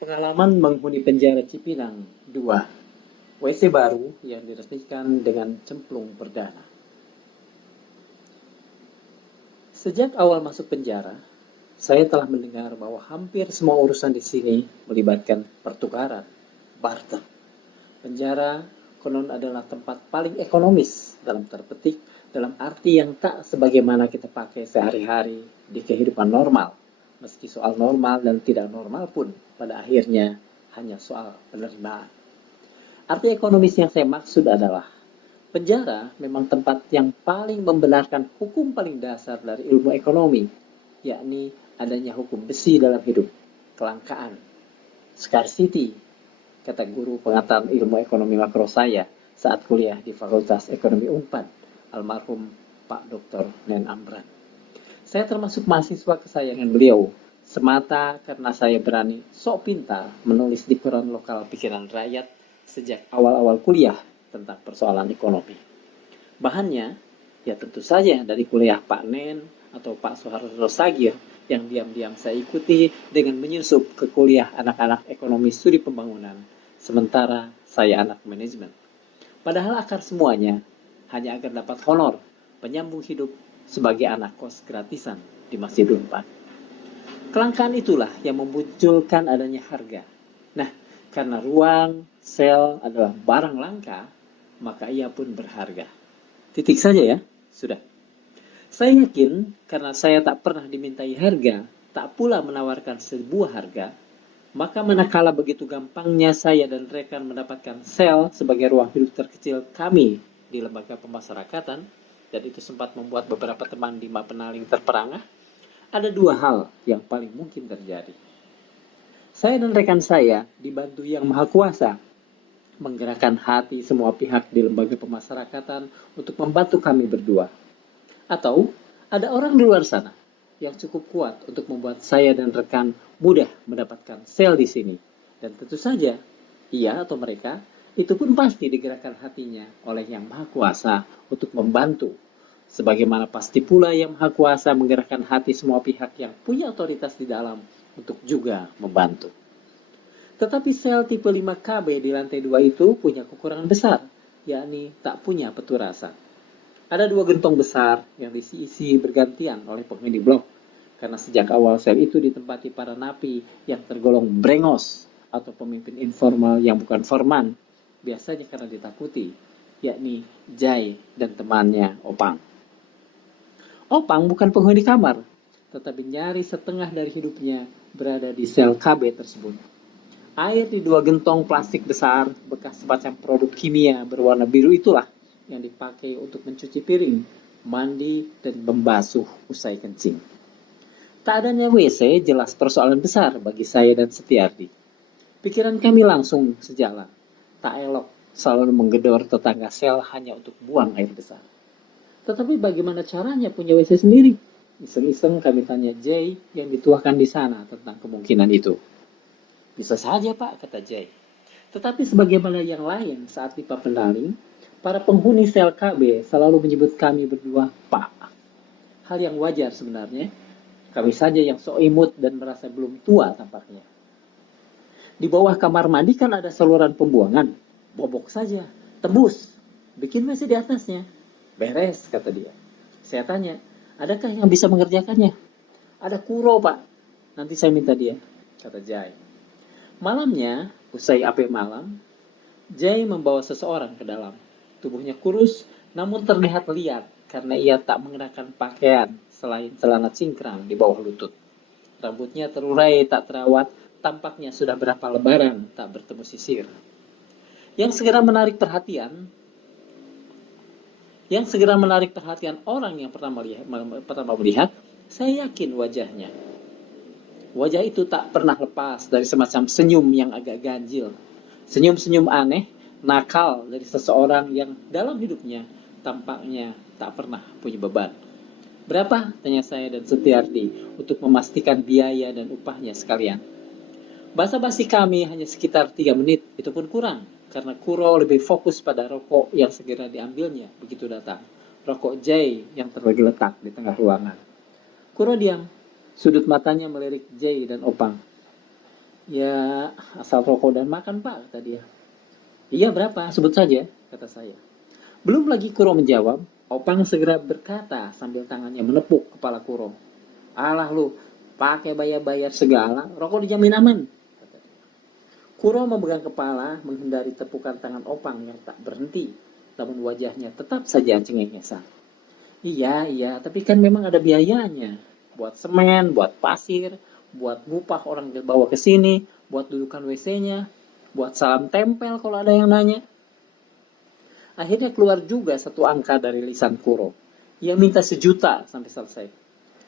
Pengalaman menghuni penjara Cipinang 2. WC baru yang diresmikan dengan cemplung perdana. Sejak awal masuk penjara, saya telah mendengar bahwa hampir semua urusan di sini melibatkan pertukaran, barter. Penjara konon adalah tempat paling ekonomis dalam terpetik, dalam arti yang tak sebagaimana kita pakai sehari-hari di kehidupan normal. Meski soal normal dan tidak normal pun pada akhirnya hanya soal penerimaan. Arti ekonomis yang saya maksud adalah penjara memang tempat yang paling membenarkan hukum paling dasar dari ilmu ekonomi, yakni adanya hukum besi dalam hidup, kelangkaan, scarcity, kata guru pengantar ilmu ekonomi makro saya saat kuliah di Fakultas Ekonomi Unpad, almarhum Pak Dr. Nen Amran. Saya termasuk mahasiswa kesayangan beliau, semata karena saya berani sok pintar menulis di koran lokal pikiran rakyat sejak awal-awal kuliah tentang persoalan ekonomi. Bahannya, ya tentu saja dari kuliah Pak Nen atau Pak Soeharto Sagir yang diam-diam saya ikuti dengan menyusup ke kuliah anak-anak ekonomi studi pembangunan, sementara saya anak manajemen. Padahal akar semuanya hanya agar dapat honor penyambung hidup sebagai anak kos gratisan di Masjid Unpad. Kelangkaan itulah yang memunculkan adanya harga. Nah, karena ruang, sel adalah barang langka, maka ia pun berharga. Titik saja ya, sudah. Saya yakin karena saya tak pernah dimintai harga, tak pula menawarkan sebuah harga, maka manakala begitu gampangnya saya dan rekan mendapatkan sel sebagai ruang hidup terkecil kami di lembaga pemasyarakatan, dan itu sempat membuat beberapa teman di Mapenaling terperangah, ada dua hal yang paling mungkin terjadi. Saya dan rekan saya dibantu Yang Maha Kuasa menggerakkan hati semua pihak di lembaga pemasyarakatan untuk membantu kami berdua. Atau ada orang di luar sana yang cukup kuat untuk membuat saya dan rekan mudah mendapatkan sel di sini. Dan tentu saja, ia atau mereka itu pun pasti digerakkan hatinya oleh Yang Maha Kuasa untuk membantu. Sebagaimana pasti pula Yang Maha Kuasa menggerakkan hati semua pihak yang punya otoritas di dalam untuk juga membantu. Tetapi sel tipe 5KB di lantai 2 itu punya kekurangan besar, yakni tak punya peturasan. Ada dua gentong besar yang diisi bergantian oleh penghuni blok, karena sejak awal sel itu ditempati para napi yang tergolong brengos atau pemimpin informal yang bukan forman, biasanya karena ditakuti, yakni Jai dan temannya Opang. Opang bukan penghuni kamar, tetapi nyaris setengah dari hidupnya berada di sel KB tersebut. Air di dua gentong plastik besar bekas semacam produk kimia berwarna biru itulah yang dipakai untuk mencuci piring, mandi, dan membasuh usai kencing. Tak adanya WC jelas persoalan besar bagi saya dan Setiardi. Pikiran kami langsung sejalan. Tak elok selalu menggedor tetangga sel hanya untuk buang air besar. Tetapi bagaimana caranya punya WC sendiri? Iseng-iseng kami tanya Jay yang dituakan di sana tentang kemungkinan itu. Bisa saja Pak, kata Jay. Tetapi sebagaimana yang lain saat di Papenaling, para penghuni sel KB selalu menyebut kami berdua Pak. Hal yang wajar sebenarnya. Kami saja yang sok imut dan merasa belum tua tampaknya. Di bawah kamar mandi kan ada saluran pembuangan. Bobok saja, tembus. Bikin WC di atasnya. Beres, kata dia. Saya tanya, adakah yang bisa mengerjakannya? Ada Kuro, Pak. Nanti saya minta dia, kata Jai. Malamnya, usai apel malam, Jai membawa seseorang ke dalam. Tubuhnya kurus, namun terlihat liar karena ia tak mengenakan pakaian selain celana cingkrang di bawah lutut. Rambutnya terurai tak terawat, tampaknya sudah berapa lebaran tak bertemu sisir. Yang segera menarik perhatian orang yang pertama melihat, saya yakin wajahnya. Wajah itu tak pernah lepas dari semacam senyum yang agak ganjil. Senyum-senyum aneh, nakal dari seseorang yang dalam hidupnya tampaknya tak pernah punya beban. Berapa? Tanya saya dan Setiardi untuk memastikan biaya dan upahnya sekalian. Basa-basi kami hanya sekitar 3 menit, itu pun kurang. Karena Kuro lebih fokus pada rokok yang segera diambilnya begitu datang. Rokok Jay yang tergeletak di tengah ruangan. Kuro diam. Sudut matanya melirik Jay dan Opang. Ya, asal rokok dan makan Pak, kata dia. Iya berapa? Sebut saja, kata saya. Belum lagi Kuro menjawab, Opang segera berkata sambil tangannya menepuk kepala Kuro. Alah lu, pakai bayar-bayar segala, rokok dijamin aman. Kuro memegang kepala menghindari tepukan tangan Opang yang tak berhenti, namun wajahnya tetap saja cengengesan. Iya, iya, tapi kan memang ada biayanya. Buat semen, buat pasir, buat ngupah orang bawa ke sini, buat dudukan WC-nya, buat salam tempel kalau ada yang nanya. Akhirnya keluar juga satu angka dari lisan Kuro. Ia minta 1 juta sampai selesai.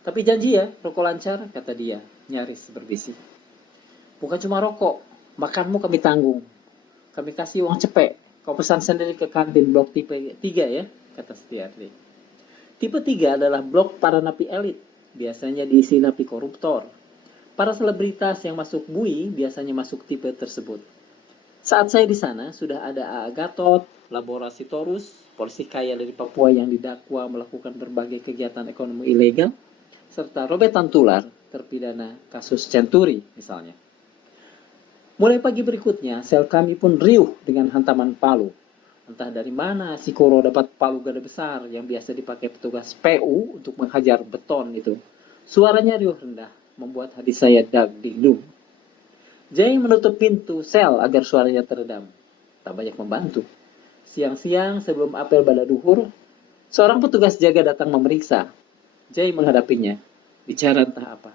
Tapi janji ya, rokok lancar, kata dia, nyaris berbisik. Bukan cuma rokok, makanmu kami tanggung. Kami kasih uang cepet. Kau pesan sendiri ke kantin blok tipe 3 ya, kata Setiardi. Tipe 3 adalah blok para napi elit. Biasanya diisi napi koruptor. Para selebritas yang masuk BUI biasanya masuk tipe tersebut. Saat saya di sana, sudah ada A.A. Gatot, Laborasi Torus, polisi kaya dari Papua yang didakwa melakukan berbagai kegiatan ekonomi ilegal, serta Robert Tantular, terpidana kasus Centuri misalnya. Mulai pagi berikutnya, sel kami pun riuh dengan hantaman palu. Entah dari mana si Koro dapat palu gada besar yang biasa dipakai petugas PU untuk menghajar beton itu. Suaranya riuh rendah, membuat hati saya dagdingdung. Jay menutup pintu sel agar suaranya teredam. Tak banyak membantu. Siang-siang sebelum apel pada duhur, seorang petugas jaga datang memeriksa. Jay menghadapinya. Bicara entah apa.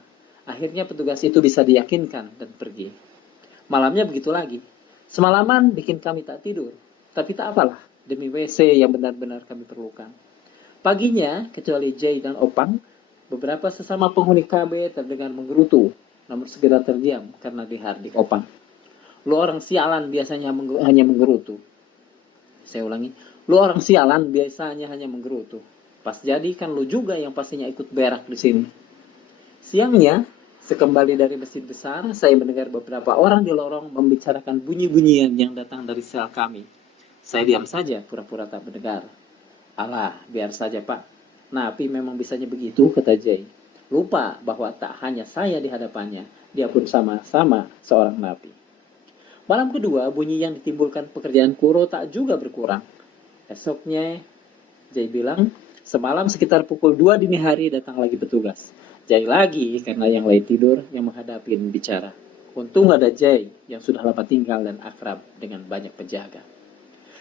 Akhirnya petugas itu bisa diyakinkan dan pergi. Malamnya begitu lagi. Semalaman bikin kami tak tidur. Tapi tak apalah, demi WC yang benar-benar kami perlukan. Paginya, kecuali Jay dan Opang, beberapa sesama penghuni KB terdengar menggerutu, namun segera terdiam karena dihardik Opang. Lu orang sialan biasanya hanya menggerutu. Saya ulangi, lu orang sialan biasanya hanya menggerutu. Pas jadi kan lu juga yang pastinya ikut berak di sini. Siangnya, sekembali dari masjid besar, saya mendengar beberapa orang di lorong membicarakan bunyi-bunyian yang datang dari sel kami. Saya diam saja, pura-pura tak mendengar. Alah, biar saja Pak. Napi memang bisanya begitu, kata Jay. Lupa bahwa tak hanya saya di hadapannya, dia pun sama-sama seorang napi. Malam kedua, bunyi yang ditimbulkan pekerjaan Kuro tak juga berkurang. Esoknya, Jay bilang, semalam sekitar pukul 2 dini hari datang lagi petugas. Jay lagi karena yang lain tidur yang menghadapi dan bicara. Untung ada Jay yang sudah lama tinggal dan akrab dengan banyak penjaga.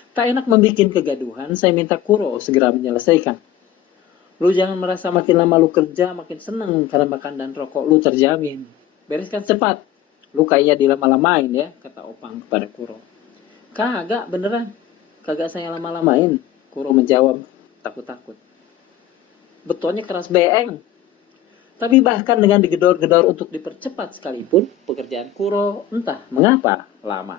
Tak enak membuat kegaduhan, saya minta Kuro segera menyelesaikan. Lu jangan merasa makin lama lu kerja makin seneng karena makan dan rokok lu terjamin. Bereskan cepat. Lu kayaknya dilama-lamain ya, kata Opang kepada Kuro. Kagak beneran. Kagak saya lama-lamain. Kuro menjawab takut-takut. Betonnya keras beeng. Tapi bahkan dengan digedor-gedor untuk dipercepat sekalipun, pekerjaan Kuro entah mengapa lama.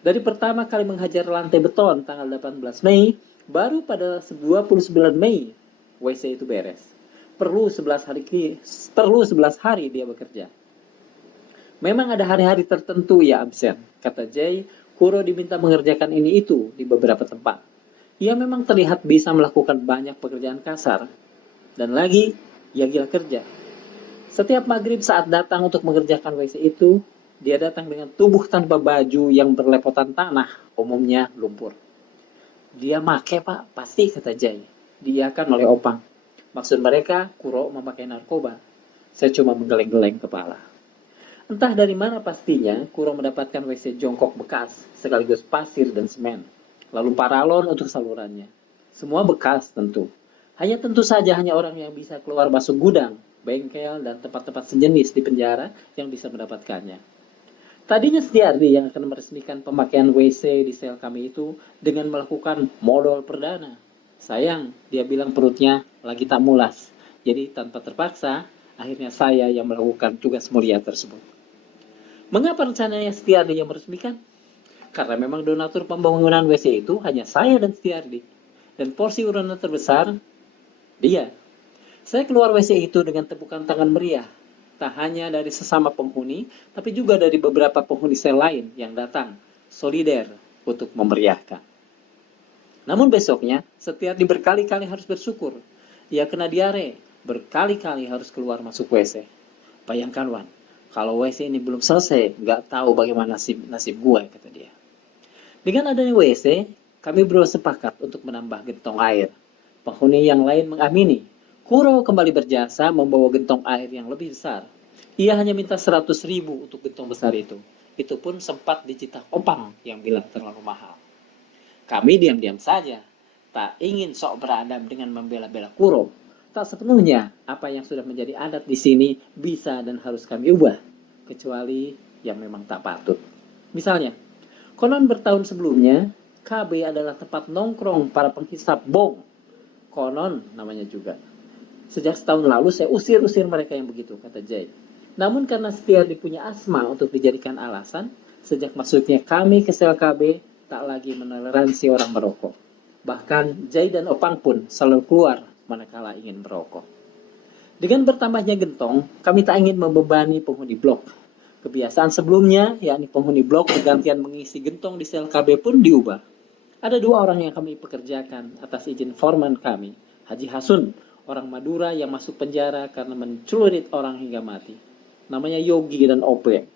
Dari pertama kali menghajar lantai beton tanggal 18 Mei, baru pada 29 Mei WC itu beres. Perlu 11 hari dia bekerja. Memang ada hari-hari tertentu ya absen, kata Jay. Kuro diminta mengerjakan ini itu di beberapa tempat. Ia memang terlihat bisa melakukan banyak pekerjaan kasar. Dan lagi, ia gila kerja. Setiap maghrib saat datang untuk mengerjakan WC itu, dia datang dengan tubuh tanpa baju yang berlepotan tanah, umumnya lumpur. Dia make Pak, pasti, kata Jay. Diiakan oleh Opang. Maksud mereka, Kuro memakai narkoba. Saya cuma menggeleng-geleng kepala. Entah dari mana pastinya, Kuro mendapatkan WC jongkok bekas, sekaligus pasir dan semen. Lalu paralon untuk salurannya. Semua bekas tentu. Tentu saja hanya orang yang bisa keluar masuk gudang, bengkel, dan tempat-tempat sejenis di penjara yang bisa mendapatkannya. Tadinya Setiardi yang akan meresmikan pemakaian WC di sel kami itu dengan melakukan modal perdana. Sayang, dia bilang perutnya lagi tak mulas. Jadi tanpa terpaksa, akhirnya saya yang melakukan tugas mulia tersebut. Mengapa rencananya Setiardi yang meresmikan? Karena memang donatur pembangunan WC itu hanya saya dan Setiardi. Dan porsi urunan terbesar, dia. Saya keluar WC itu dengan tepukan tangan meriah. Tak hanya dari sesama penghuni, tapi juga dari beberapa penghuni sel lain yang datang, solider, untuk memeriahkan. Namun besoknya, Setiardi berkali-kali harus bersyukur. Ia kena diare, berkali-kali harus keluar masuk WC. Bayangkan Wan, Kalau WC ini belum selesai, nggak tahu bagaimana nasib gue, kata dia. Dengan adanya WC, kami bersepakat untuk menambah gentong air. Penghuni yang lain mengamini. Kuro kembali berjasa membawa gentong air yang lebih besar. Ia hanya minta 100.000 untuk gentong besar itu. Itu pun sempat dicita Opang yang bilang terlalu mahal. Kami diam-diam saja. Tak ingin sok beradab dengan membela-bela Kuro. Tak sepenuhnya apa yang sudah menjadi adat di sini bisa dan harus kami ubah. Kecuali yang memang tak patut. Misalnya, konon bertahun sebelumnya, KB adalah tempat nongkrong para penghisap bong. Konon namanya juga. Sejak setahun lalu saya usir-usir mereka yang begitu, kata Jay. Namun karena Setiardi punya asma untuk dijadikan alasan, sejak masuknya kami ke sel KB, tak lagi mentoleransi orang merokok. Bahkan Jay dan Opang pun selalu keluar manakala ingin merokok. Dengan bertambahnya gentong, kami tak ingin membebani penghuni blok. Kebiasaan sebelumnya, yakni penghuni blok bergantian mengisi gentong di sel KB pun diubah. Ada 2 orang yang kami pekerjakan atas izin foreman kami, Haji Hasun, orang Madura yang masuk penjara karena mencelurit orang hingga mati. Namanya Yogi dan Ope.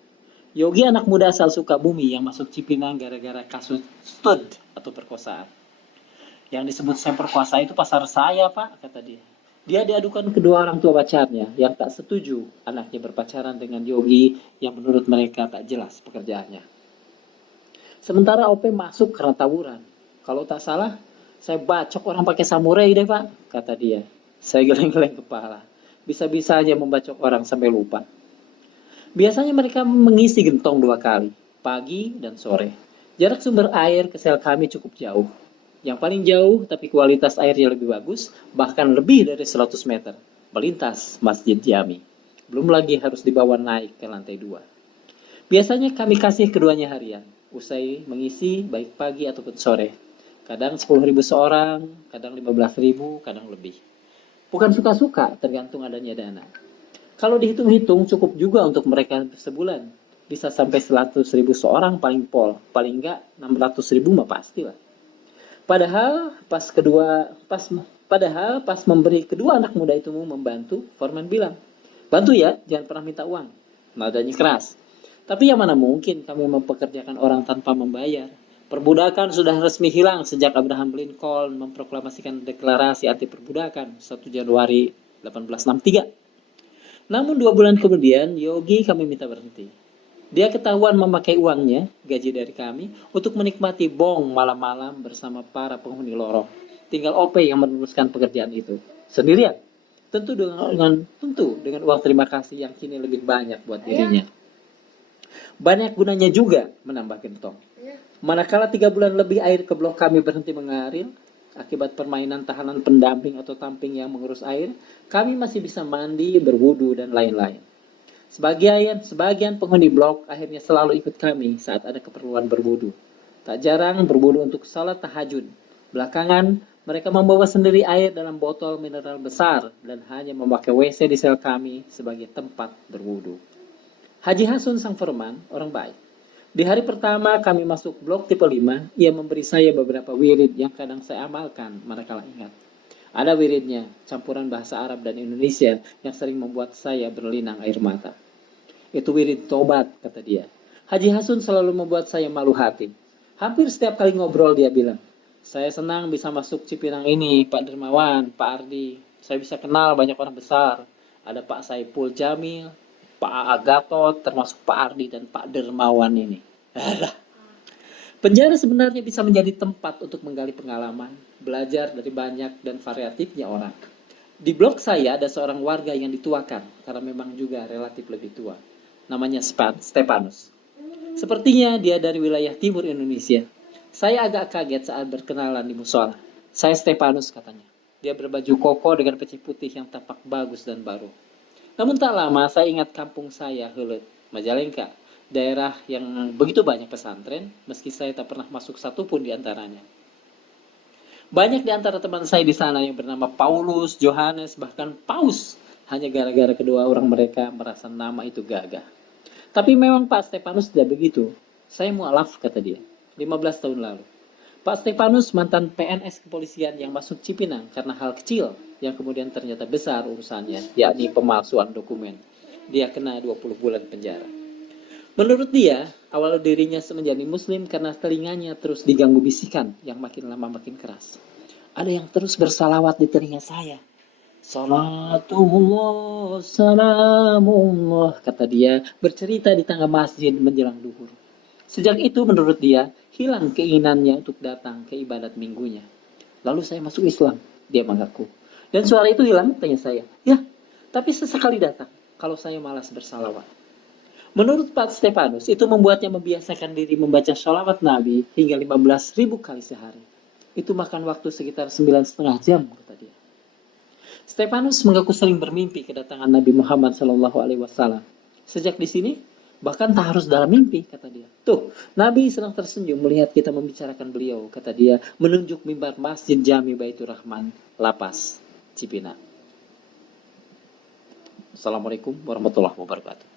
Yogi anak muda asal Sukabumi yang masuk Cipinang gara-gara kasus stud atau perkosaan. Yang disebut saya perkosa itu pasar saya, Pak, kata dia. Dia diadukan kedua orang tua pacarnya yang tak setuju anaknya berpacaran dengan Yogi yang menurut mereka tak jelas pekerjaannya. Sementara OP masuk karena tawuran. Kalau tak salah, saya bacok orang pakai samurai deh, Pak, kata dia. Saya geleng-geleng kepala. Bisa-bisa aja membacok orang sampai lupa. Biasanya mereka mengisi gentong 2 kali, pagi dan sore. Jarak sumber air ke sel kami cukup jauh. Yang paling jauh tapi kualitas airnya lebih bagus, bahkan lebih dari 100 meter, melintas Masjid Jami. Belum lagi harus dibawa naik ke lantai 2. Biasanya kami kasih keduanya harian, usai mengisi baik pagi ataupun sore. Kadang 10.000 seorang, kadang 15.000, kadang lebih. Bukan suka-suka, tergantung adanya dana. Kalau dihitung-hitung cukup juga untuk mereka sebulan. Bisa sampai 100.000 seorang paling pol, paling enggak 600.000 mah pasti lah. Padahal pas memberi kedua anak muda itu membantu, foreman bilang, bantu ya, jangan pernah minta uang. Nadanya keras. Tapi yang mana mungkin kami mempekerjakan orang tanpa membayar. Perbudakan sudah resmi hilang sejak Abraham Lincoln memproklamasikan deklarasi anti perbudakan 1 Januari 1863. Namun 2 bulan kemudian, Yogi kami minta berhenti. Dia ketahuan memakai uangnya, gaji dari kami, untuk menikmati bong malam-malam bersama para penghuni lorong. Tinggal OP yang meneruskan pekerjaan itu. Sendirian. Tentu dengan uang terima kasih yang kini lebih banyak buat dirinya. Banyak gunanya juga menambah gentong. Manakala 3 bulan lebih air ke blok kami berhenti mengalir, akibat permainan tahanan pendamping atau tamping yang mengurus air, kami masih bisa mandi, berwudu, dan lain-lain. Sebagian penghuni blok akhirnya selalu ikut kami saat ada keperluan berwudu. Tak jarang berwudu untuk salat tahajud. Belakangan, mereka membawa sendiri air dalam botol mineral besar dan hanya memakai WC di sel kami sebagai tempat berwudu. Haji Hasun sang foreman, orang baik. Di hari pertama kami masuk blok tipe 5, ia memberi saya beberapa wirid yang kadang saya amalkan manakala ingat. Ada wiridnya, campuran bahasa Arab dan Indonesia yang sering membuat saya berlinang air mata. Itu wirid tobat, kata dia. Haji Hasun selalu membuat saya malu hati. Hampir setiap kali ngobrol dia bilang, saya senang bisa masuk Cipinang ini, Pak Dermawan, Pak Ardi. Saya bisa kenal banyak orang besar. Ada Pak Saipul Jamil, Pak Agatot, termasuk Pak Ardi dan Pak Dermawan ini. Penjara sebenarnya bisa menjadi tempat untuk menggali pengalaman, belajar dari banyak dan variatifnya orang. Di blok saya ada seorang warga yang dituakan, karena memang juga relatif lebih tua. Namanya Stepanus. Sepertinya dia dari wilayah timur Indonesia. Saya agak kaget saat berkenalan di musola. Saya Stepanus, katanya. Dia berbaju koko dengan peci putih yang tampak bagus dan baru. Namun tak lama saya ingat kampung saya, Heuleut, Majalengka. Daerah yang begitu banyak pesantren, meski saya tak pernah masuk satupun di antaranya. Banyak di antara teman saya di sana yang bernama Paulus, Johannes, bahkan Paus. Hanya gara-gara kedua orang mereka merasa nama itu gagah. Tapi memang Pak Stepanus tidak begitu. Saya mualaf, kata dia. 15 tahun lalu. Pak Stepanus mantan PNS kepolisian yang masuk Cipinang karena hal kecil yang kemudian ternyata besar urusannya, yakni pemalsuan dokumen. dia kena 20 bulan penjara. Menurut dia, awal dirinya menjadi muslim karena telinganya terus diganggu bisikan yang makin lama makin keras. Ada yang terus bersalawat di telinga saya. Salatullah, salamullah, kata dia bercerita di tengah masjid menjelang duhur. Sejak itu menurut dia, hilang keinginannya untuk datang ke ibadat minggunya. Lalu saya masuk Islam, dia mengaku. Dan suara itu hilang, tanya saya. Ya, tapi sesekali datang kalau saya malas bersalawat. Menurut Pak Stefanus, itu membuatnya membiasakan diri membaca sholawat Nabi hingga 15.000 kali sehari. Itu makan waktu sekitar 9,5 jam, kata dia. Stefanus mengaku sering bermimpi kedatangan Nabi Muhammad SAW. Sejak di sini, bahkan tak harus dalam mimpi, kata dia. Tuh, Nabi sedang tersenyum melihat kita membicarakan beliau, kata dia, menunjuk mimbar Masjid Jami Baitur Rahman, Lapas, Cipinang. Assalamualaikum warahmatullahi wabarakatuh.